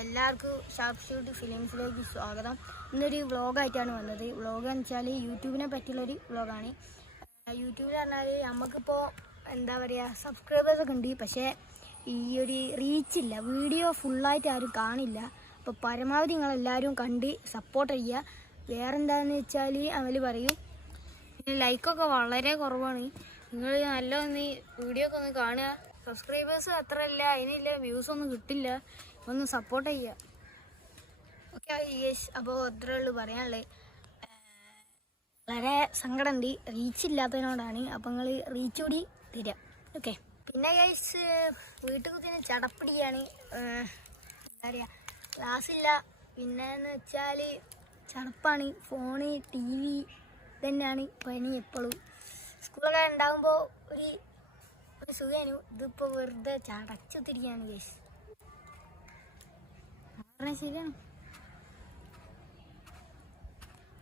എല്ലാവർക്കും sharp shoot ഫിലിംസിലേക്ക് സ്വാഗതം. ഇന്നൊരു വ്ളോഗായിട്ടാണ് വന്നത്. വ്ളോഗ് എന്ന് വെച്ചാൽ യൂട്യൂബിനെ പറ്റിയുള്ളൊരു വ്ളോഗാണ്. യൂട്യൂബിൽ പറഞ്ഞാൽ നമുക്കിപ്പോൾ എന്താ പറയുക സബ്സ്ക്രൈബേഴ്സ് ഒക്കെ ഉണ്ട്. പക്ഷേ ഈ ഒരു റീച്ചില്ല വീഡിയോ ഫുള്ളായിട്ട് ആരും കാണില്ല. അപ്പോൾ പരമാവധി നിങ്ങളെല്ലാവരും കണ്ട് സപ്പോർട്ട് ചെയ്യുക. വേറെന്താണെന്ന് വെച്ചാൽ അവൽ പറയും പിന്നെ ലൈക്കൊക്കെ വളരെ കുറവാണ്. നിങ്ങൾ നല്ല ഒന്ന് വീഡിയോ ഒക്കെ ഒന്ന് കാണുക. സബ്സ്ക്രൈബേഴ്സ് അത്ര ഇല്ല അതിനില്ല. വ്യൂസ് ഒന്നും കിട്ടില്ല. ഒന്ന് സപ്പോർട്ട് ചെയ്യുക ഓക്കെ യെസ് അപ്പോൾ അത്രേ ഉള്ളൂ പറയാനുള്ളത് വളരെ സങ്കടം ഉണ്ട് റീച്ച് ഇല്ലാത്തതിനോടാണ്. അപ്പം നിങ്ങൾ റീച്ച് കൂടി തരാം. ഓക്കെ പിന്നെ ഗൈസ് വീട്ടിൽ കുത്തിന് ചടപ്പിടിയാണ് എന്താ പറയുക ക്ലാസ്സില്ല പിന്നെ എന്ന് വെച്ചാൽ ചടപ്പാണ്. ഫോണ് ടി വി തന്നെയാണ് പണി എപ്പോഴും സ്കൂളൊക്കെ ഉണ്ടാകുമ്പോൾ ഒരു ഒരു സുഖമായിരുന്നു ഇതിപ്പോൾ വെറുതെ ചടച്ചു തിരിക്കുകയാണ് ഗൈസ് ശരിയാണ്?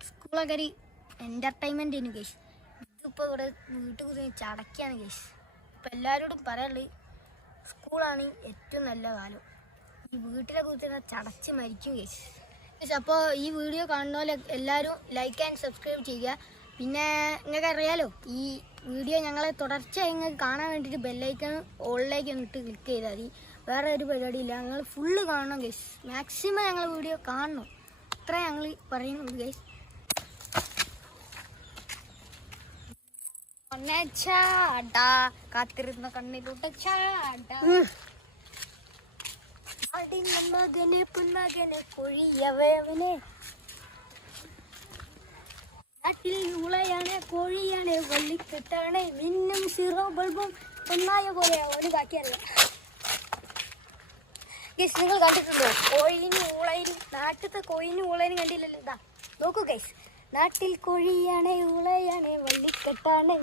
സ്കൂളൊക്കെ ഒരു എന്റർടൈൻമെന്റ് ആയിരുന്നു കേസ് ഇതിപ്പോൾ ഇവിടെ വീട്ടിൽ കുതിരി ചടക്കിയാണ് കേസ് ഇപ്പം എല്ലാവരോടും പറയാനുള്ളത് സ്കൂളാണ് ഏറ്റവും നല്ല കാലം. ഈ വീട്ടിലെ കുതിരി ചടച്ച് മരിക്കും കേസ് ഗൈസ് അപ്പോൾ ഈ വീഡിയോ കാണുന്ന പോലെ എല്ലാവരും ലൈക്ക് ആൻഡ് സബ്സ്ക്രൈബ് ചെയ്യുക. പിന്നെ നിങ്ങൾക്ക് അറിയാലോ ഈ വീഡിയോ ഞങ്ങളെ തുടർച്ചയായി നിങ്ങൾക്ക് കാണാൻ വേണ്ടിയിട്ട് ബെല്ലൈക്കൺ ഓളിലേക്ക് ഒന്ന് ഇട്ട് ക്ലിക്ക് ചെയ്താൽ മതി. വേറെ ഒരു പരിപാടിയില്ല. ഞങ്ങൾ ഫുള്ള് കാണണം ഗൈസ് മാക്സിമം ഞങ്ങൾ വീഡിയോ കാണണം. അത്ര ഞങ്ങൾ പറയുന്നുണ്ട് ഗൈസ് കാത്തിരുന്ന കണ്ണിലൂട്ട ചാടാ അടിഞ്ഞ മകനെ പുന്നകനെ കൊഴിയവനെ നാട്ടിൽ ഊളയാണ് കോഴിയാണ് വള്ളിക്കെട്ടാണ്. മിന്നും സീറോ ബൾബും ഒന്നായ പോലെയാ ഒരു ബാക്കിയല്ല ഗൈസ് നിങ്ങൾ കണ്ടിട്ടുണ്ടോ? കോഴിനും ഊളയിനും നാട്ടിലത്തെ കോഴിനും ഊളയിനും കണ്ടില്ലല്ലോ. ഇതാ നോക്കൂ ഗൈസ് നാട്ടിൽ കോഴിയാണ് ഊളയാണ് വള്ളിക്കെട്ടാണ്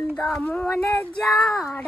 എന്താ മോനെ ജാട?